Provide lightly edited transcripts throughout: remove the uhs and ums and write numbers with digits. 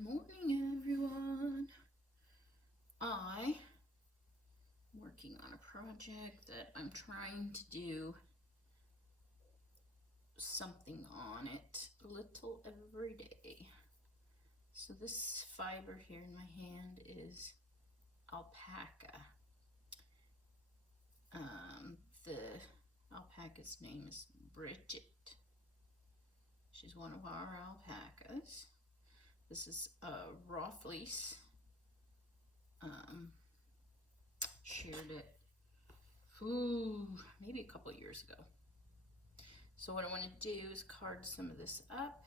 Good morning, everyone. I'm working on a project that I'm trying to do something on it a little every day. So this fiber here in my hand is alpaca. The alpaca's name is Bridget. She's one of our alpacas. This is a raw fleece. Sheared it maybe a couple years ago. So what I want to do is card some of this up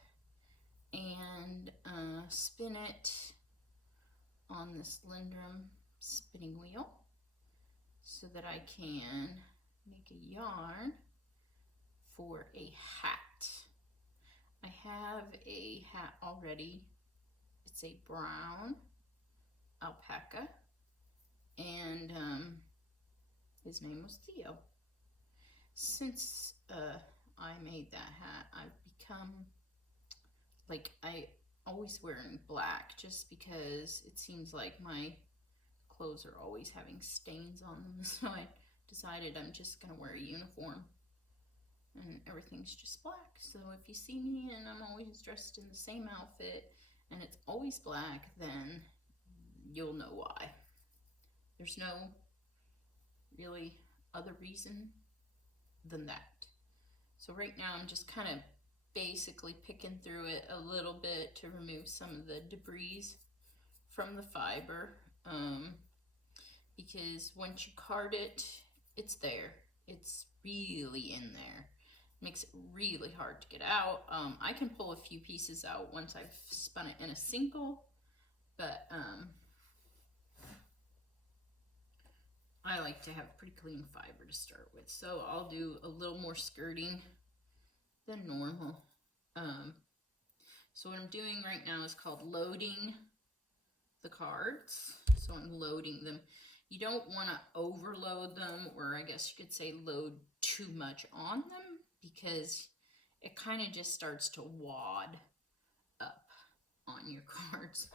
and spin it on this Lindrum spinning wheel so that I can make a yarn for a hat. I have a hat already. It's a brown alpaca, and his name was Theo. Since I made that hat, I've become like, I always wearing black just because it seems like my clothes are always having stains on them. So I decided I'm just gonna wear a uniform and everything's just black. So if you see me and I'm always dressed in the same outfit and it's always black, then you'll know why. There's no really other reason than that. So right now I'm just kind of basically picking through it a little bit to remove some of the debris from the fiber, because once you card it, it's there. It's really in there. It makes it really hard to get out. I can pull a few pieces out once I've spun it in a single, but I like to have pretty clean fiber to start with. So I'll do a little more skirting than normal. So what I'm doing right now is called loading the cards. So I'm loading them. You don't want to overload them, or I guess you could say load too much on them, because it kind of just starts to wad up on your cards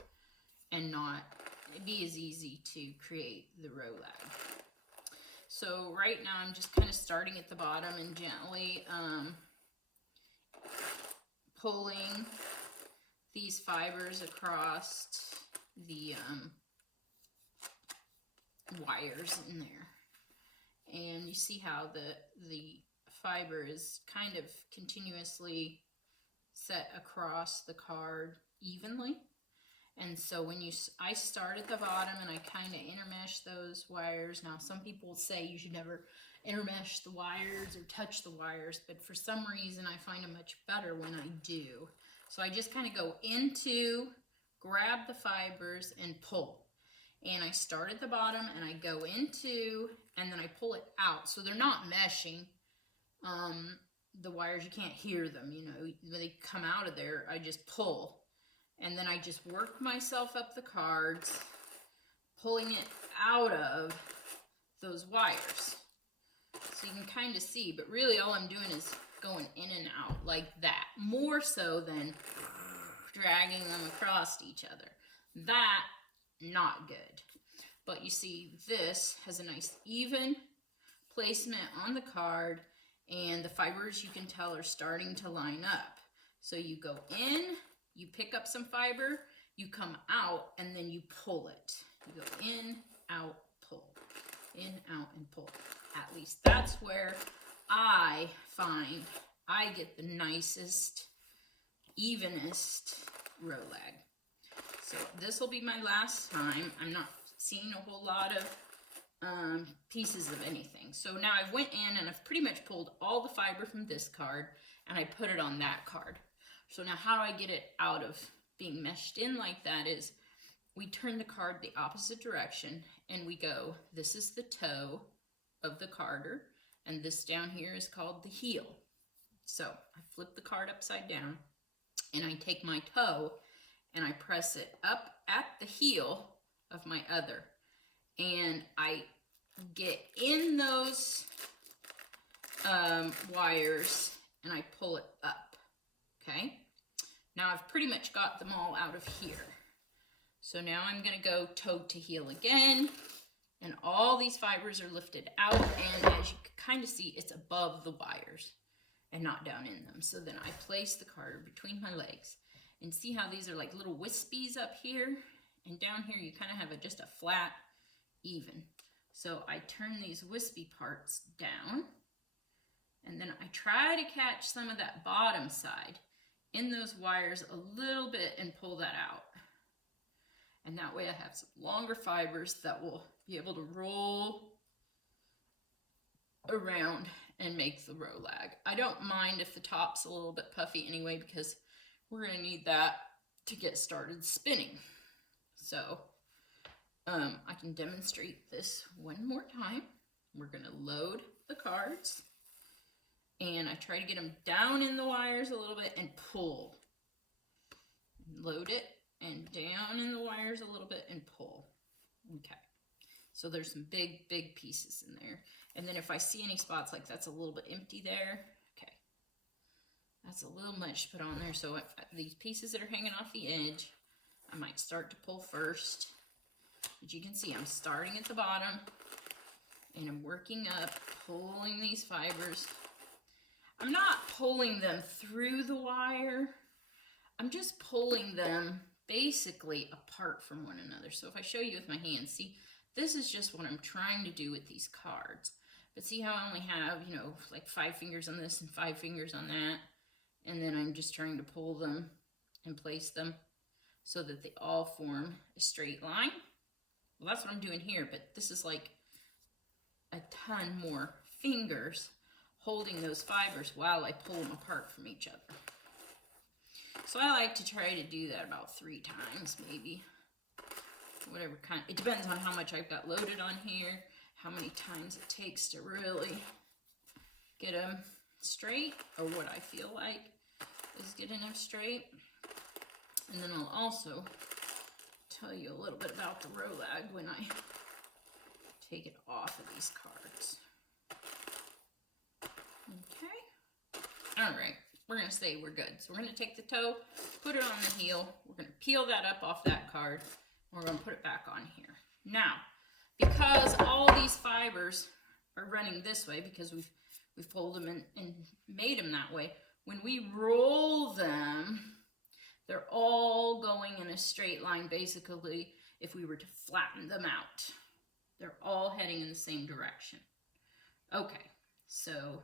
and not be as easy to create the row lag. So right now I'm just kind of starting at the bottom and gently pulling these fibers across the wires in there. And you see how the fiber is kind of continuously set across the card evenly. And so when I start at the bottom and I kind of intermesh those wires. Now some people say you should never intermesh the wires or touch the wires, but for some reason I find it much better when I do. So I just kind of go into, grab the fibers and pull. And I start at the bottom and I go into, and then I pull it out. So they're not meshing. The wires, you can't hear them, you know, when they come out of there. I just pull. And then I just work myself up the cards, pulling it out of those wires. So you can kind of see, but really all I'm doing is going in and out like that, more so than dragging them across each other. That, not good. But you see, this has a nice even placement on the card, and the fibers, you can tell, are starting to line up. So you go in, you pick up some fiber, you come out, and then you pull it. You go in, out, pull. In, out, and pull. At least that's where I find I get the nicest, evenest row lag. So this will be my last time. I'm not seeing a whole lot of pieces of anything. So now I went in and I've pretty much pulled all the fiber from this card and I put it on that card. So now how do I get it out of being meshed in like that is we turn the card the opposite direction and we go, this is the toe of the carder, and this down here is called the heel. So I flip the card upside down and I take my toe and I press it up at the heel of my other. And I get in those wires and I pull it up, okay? Now I've pretty much got them all out of here. So now I'm going to go toe to heel again, and all these fibers are lifted out, and as you can kind of see, it's above the wires and not down in them. So then I place the card between my legs, and see how these are like little wispies up here, and down here you kind of have just a flat, even. So I turn these wispy parts down, and then I try to catch some of that bottom side in those wires a little bit and pull that out. And that way I have some longer fibers that will be able to roll around and make the row lag. I don't mind if the top's a little bit puffy anyway, because we're going to need that to get started spinning. So I can demonstrate this one more time. We're going to load the cards, and I try to get them down in the wires a little bit and pull. Load it and down in the wires a little bit and pull. Okay. So there's some big pieces in there. And then if I see any spots like that's a little bit empty there, okay, that's a little much to put on there. So if these pieces that are hanging off the edge, I might start to pull first. But you can see I'm starting at the bottom, and I'm working up, pulling these fibers. I'm not pulling them through the wire. I'm just pulling them basically apart from one another. So if I show you with my hands, see, this is just what I'm trying to do with these cards. But see how I only have, you know, like 5 fingers on this and 5 fingers on that. And then I'm just trying to pull them and place them so that they all form a straight line. Well, that's what I'm doing here, but this is like a ton more fingers holding those fibers while I pull them apart from each other. So I like to try to do that about 3 times, maybe. Whatever kind. It depends on how much I've got loaded on here, how many times it takes to really get them straight, or what I feel like is good enough straight. And then I'll also tell you a little bit about the row lag when I take it off of these cards. Okay. All right. We're going to say we're good. So we're going to take the toe, put it on the heel. We're going to peel that up off that card. We're going to put it back on here. Now, because all these fibers are running this way, because we've pulled them and made them that way, when we roll them, they're all going in a straight line, basically, if we were to flatten them out. They're all heading in the same direction. Okay, so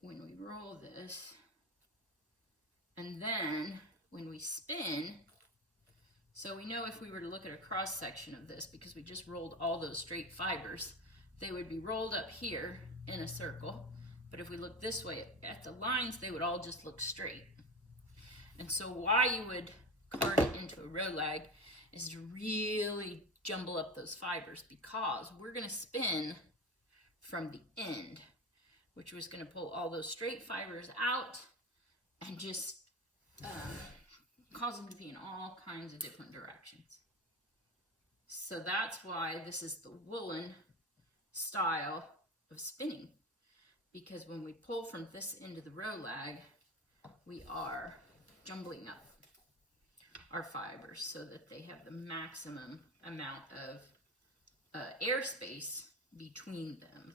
when we roll this, and then when we spin, so we know if we were to look at a cross section of this, because we just rolled all those straight fibers, they would be rolled up here in a circle. But if we look this way at the lines, they would all just look straight. And so why you would card it into a row lag is to really jumble up those fibers, because we're going to spin from the end, which was going to pull all those straight fibers out and just cause them to be in all kinds of different directions. So that's why this is the woolen style of spinning, because when we pull from this end of the row lag, we are jumbling up our fibers so that they have the maximum amount of airspace between them.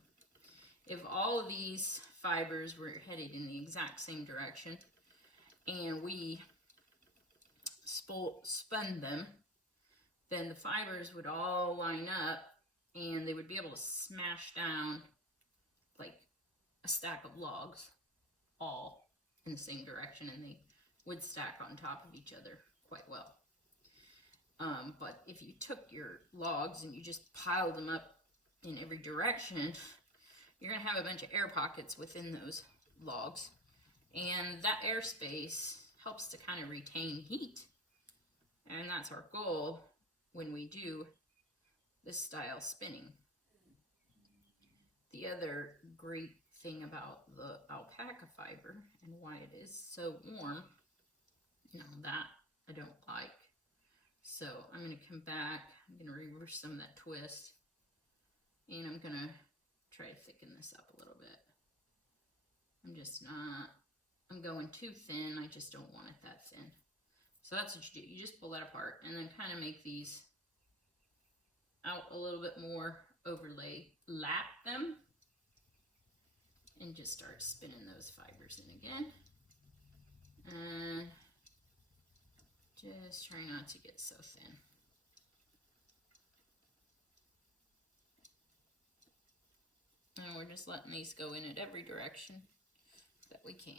If all of these fibers were headed in the exact same direction and we spun them, then the fibers would all line up and they would be able to smash down like a stack of logs all in the same direction, and they would stack on top of each other quite well. But if you took your logs and you just piled them up in every direction, you're going to have a bunch of air pockets within those logs, and that airspace helps to kind of retain heat, and that's our goal when we do this style spinning. The other great thing about the alpaca fiber and why it is so warm, you know, that I don't like. So I'm going to come back, I'm going to reverse some of that twist, and I'm going to try to thicken this up a little bit. I'm going too thin, I just don't want it that thin. So that's what you do. You just pull that apart and then kind of make these out a little bit more, overlay, lap them, and just start spinning those fibers in again. And just try not to get so thin. And we're just letting these go in at every direction that we can.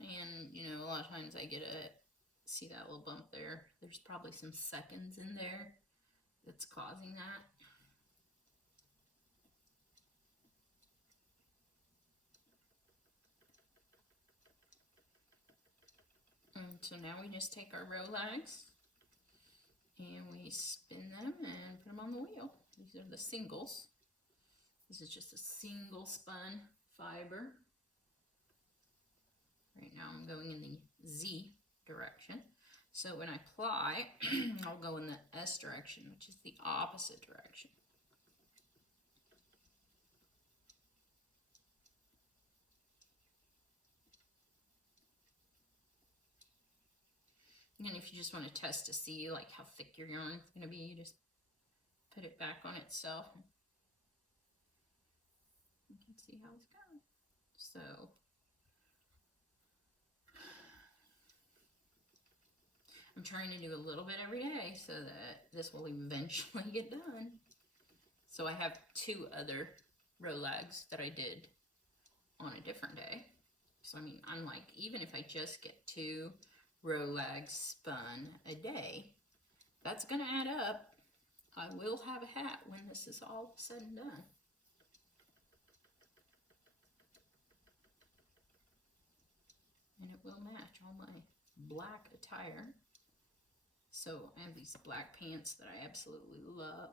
And, you know, a lot of times I get see that little bump there? There's probably some seconds in there that's causing that. And so now we just take our Rolex and we spin them and put them on the wheel. These are the singles. This is just a single spun fiber. Right now I'm going in the Z direction. So when I ply, I'll go in the S direction, which is the opposite direction. And if you just want to test to see like how thick your yarn is going to be, you just put it back on itself. You can see how it's going. So I'm trying to do a little bit every day so that this will eventually get done. So I have 2 other Rolegs that I did on a different day. So I mean, I'm like, even if I just get 2 Rolegs spun a day, that's gonna add up. I will have a hat when this is all said and done. And it will match all my black attire. So I have these black pants that I absolutely love.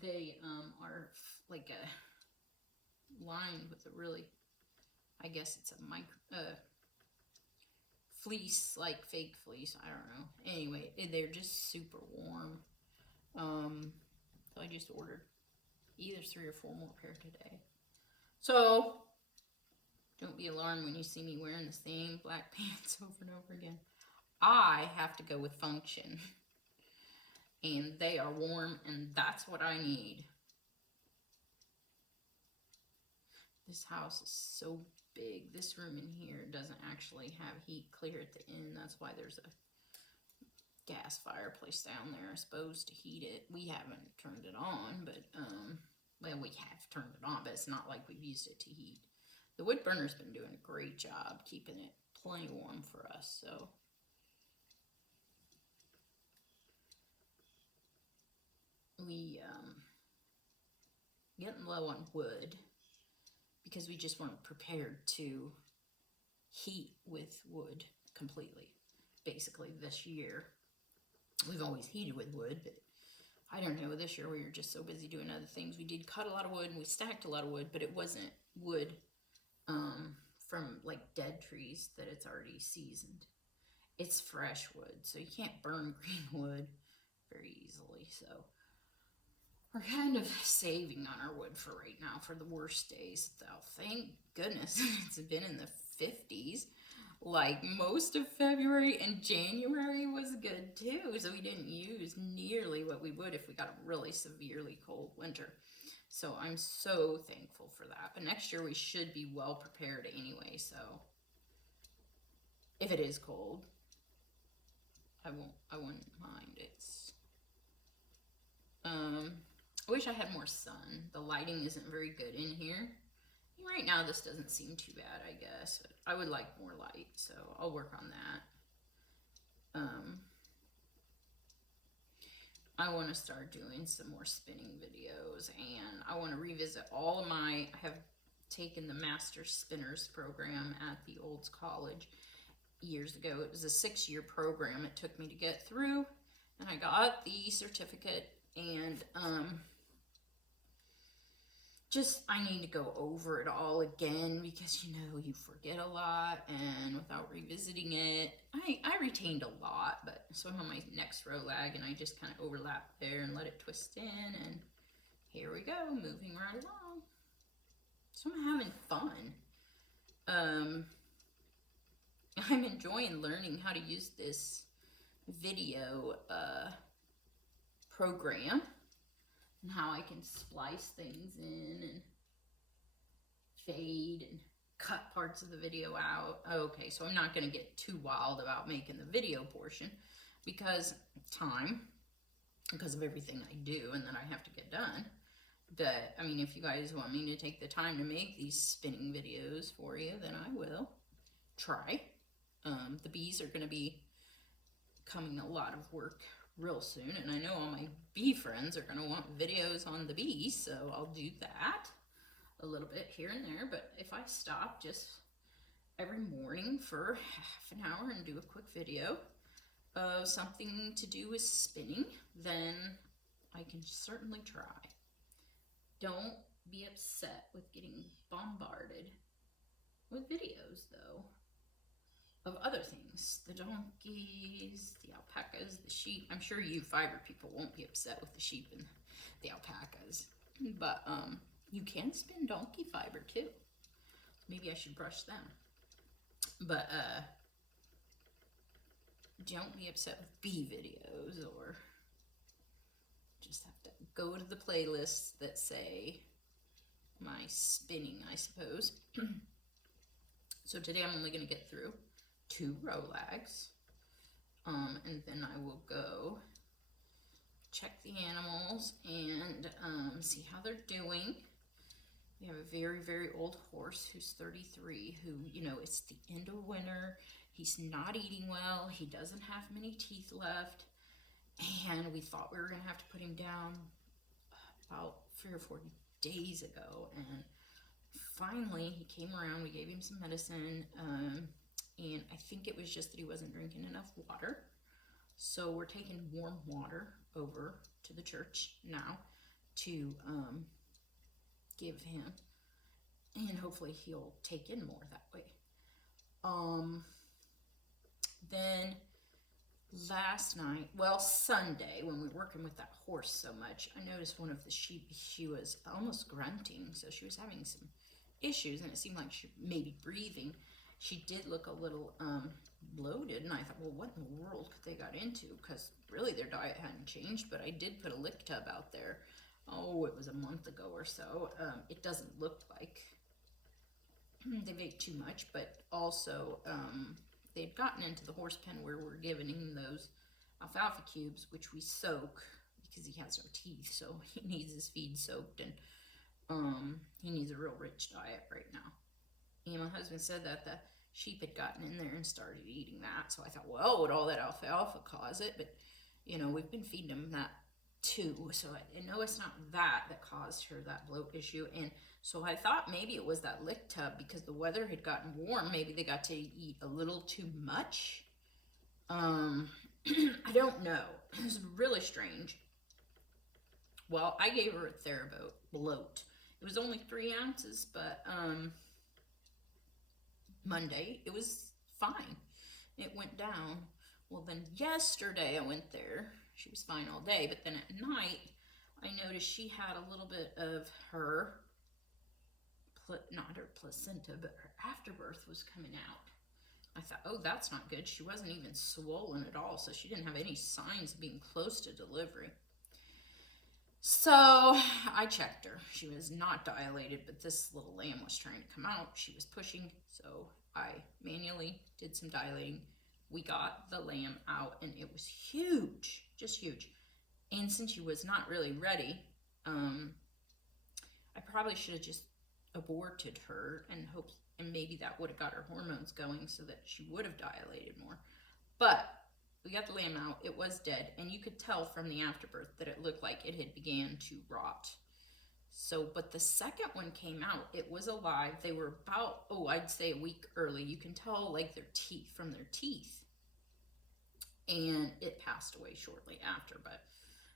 They are like a lined with a really, I guess it's a fleece, like fake fleece, I don't know. Anyway, they're just super warm. So I just ordered either 3 or 4 more pair today. So don't be alarmed when you see me wearing the same black pants over and over again. I have to go with function. And they are warm, and that's what I need. This house is so big. This room in here doesn't actually have heat clear at the end. That's why there's a gas fireplace down there, I suppose, to heat it. We haven't turned it on, but, well, we have turned it on, but it's not like we've used it to heat. The wood burner's been doing a great job keeping it plenty warm for us, so. We, getting low on wood because we just weren't prepared to heat with wood completely, basically, this year. We've always heated with wood, but I don't know, this year we were just so busy doing other things. We did cut a lot of wood and we stacked a lot of wood, but it wasn't wood from like dead trees that it's already seasoned. It's fresh wood, so you can't burn green wood very easily, so we're kind of saving on our wood for right now for the worst days, though. Thank goodness it's been in the 50s. Like most of February, and January was good too, so we didn't use nearly what we would if we got a really severely cold winter. So I'm so thankful for that. But next year we should be well prepared anyway, so if it is cold, I wouldn't mind. It's I wish I had more sun. The lighting isn't very good in here. Right now this doesn't seem too bad, I guess. But I would like more light, so I'll work on that. I want to start doing some more spinning videos, and I want to revisit all of I have taken the Master Spinners program at the Olds College years ago. It was a 6-year program it took me to get through, and I got the certificate, and just, I need to go over it all again because, you know, you forget a lot, and without revisiting it, I retained a lot, but so I'm on my next Roleg, and I just kind of overlap there and let it twist in, and here we go, moving right along. So I'm having fun. I'm enjoying learning how to use this video program and how I can splice things in and fade and cut parts of the video out. Okay, so I'm not going to get too wild about making the video portion because time, because of everything I do and that I have to get done. But I mean, if you guys want me to take the time to make these spinning videos for you, then I will try. The bees are going to be coming a lot of work real soon, and I know all my bee friends are going to want videos on the bees, so I'll do that a little bit here and there. But if I stop just every morning for half an hour and do a quick video of something to do with spinning, then I can certainly try. Don't be upset with getting bombarded with videos, though, of other things. The donkeys, the alpacas, the sheep. I'm sure you fiber people won't be upset with the sheep and the alpacas. But you can spin donkey fiber, too. Maybe I should brush them. But don't be upset with bee videos, or just have to go to the playlists that say my spinning, I suppose. So today I'm only going to get through 2 row lags, and then I will go check the animals and see how they're doing. We have a very, very old horse who's 33, who, you know, it's the end of winter. He's not eating well. He doesn't have many teeth left. And we thought we were going to have to put him down about 3 or 4 days ago. And finally, he came around. We gave him some medicine. And I think it was just that he wasn't drinking enough water. So we're taking warm water over to the church now to give him, and hopefully he'll take in more that way. Then last night, well, Sunday, when we were working with that horse so much, I noticed one of the sheep, she was almost grunting, so she was having some issues, and it seemed like she may be breathing. She did look a little bloated, and I thought, well, what in the world could they got into? Because really their diet hadn't changed, but I did put a lick tub out there. Oh, it was a month ago or so. It doesn't look like they've ate too much, but also they'd gotten into the horse pen where we're giving him those alfalfa cubes, which we soak because he has no teeth, so he needs his feed soaked, and he needs a real rich diet right now. And my husband said that the sheep had gotten in there and started eating that, so I thought, well, would all that alfalfa cause it? But, you know, we've been feeding him that too, so I know it's not that caused her that bloat issue. And so I thought maybe it was that lick tub, because the weather had gotten warm. Maybe they got to eat a little too much. I don't know. It was really strange. Well, I gave her a Therabote bloat. It was only 3 ounces, but Monday it was fine. It went down. Well, then yesterday I went there. She was fine all day, but then at night, I noticed she had a little bit of her, not her placenta, but her afterbirth was coming out. I thought, oh, that's not good. She wasn't even swollen at all, so she didn't have any signs of being close to delivery. So I checked her. She was not dilated, but this little lamb was trying to come out. She was pushing, so I manually did some dilating. We got the lamb out, and it was huge, just huge. And since she was not really ready, I probably should have just aborted her and hoped, and maybe that would have got her hormones going so that she would have dilated more. But we got the lamb out. It was dead, and you could tell from the afterbirth that it looked like it had began to rot. So, but the second one came out. It was alive. They were about, I'd say a week early. You can tell like their teeth from their teeth. And it passed away shortly after. But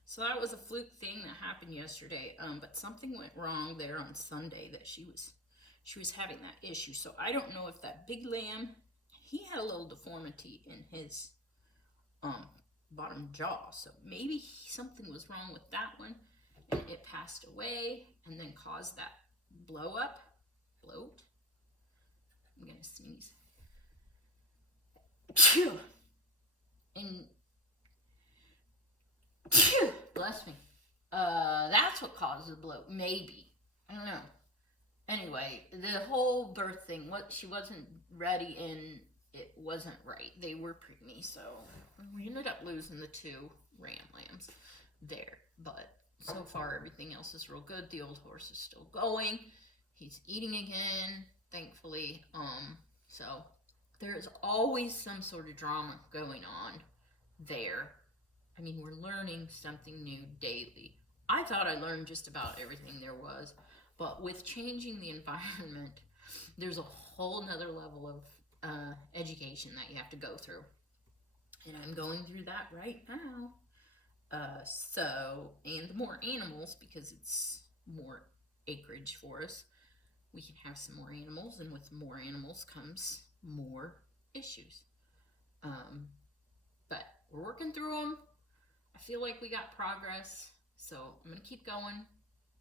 so that was a fluke thing that happened yesterday. But something went wrong there on Sunday that she was having that issue. So I don't know if that big lamb, he had a little deformity in his bottom jaw. So maybe something was wrong with that one, and it passed away and then caused that bloat. I'm gonna sneeze. Phew. And phew, bless me. That's what causes the bloat. Maybe. I don't know. Anyway, the whole birth thing, she wasn't ready and it wasn't right. They were preemie, so we ended up losing the 2 ram lambs there. But so far, everything else is real good. The old horse is still going. He's eating again, thankfully. So there's always some sort of drama going on there. I mean, we're learning something new daily. I thought I learned just about everything there was, but with changing the environment, there's a whole nother level of education that you have to go through. And I'm going through that right now. And the more animals, because it's more acreage for us, we can have some more animals, and with more animals comes more issues. But we're working through them. I feel like we got progress, so I'm going to keep going.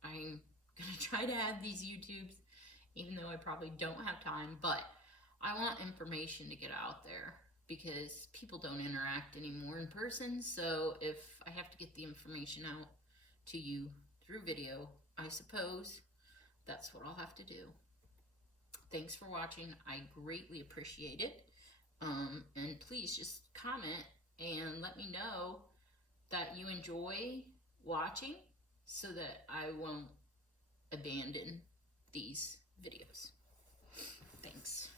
I'm going to try to add these YouTubes, even though I probably don't have time, but I want information to get out there because people don't interact anymore in person. So if I have to get the information out to you through video, I suppose that's what I'll have to do. Thanks for watching. I greatly appreciate it. And please just comment and let me know that you enjoy watching so that I won't abandon these videos. Thanks.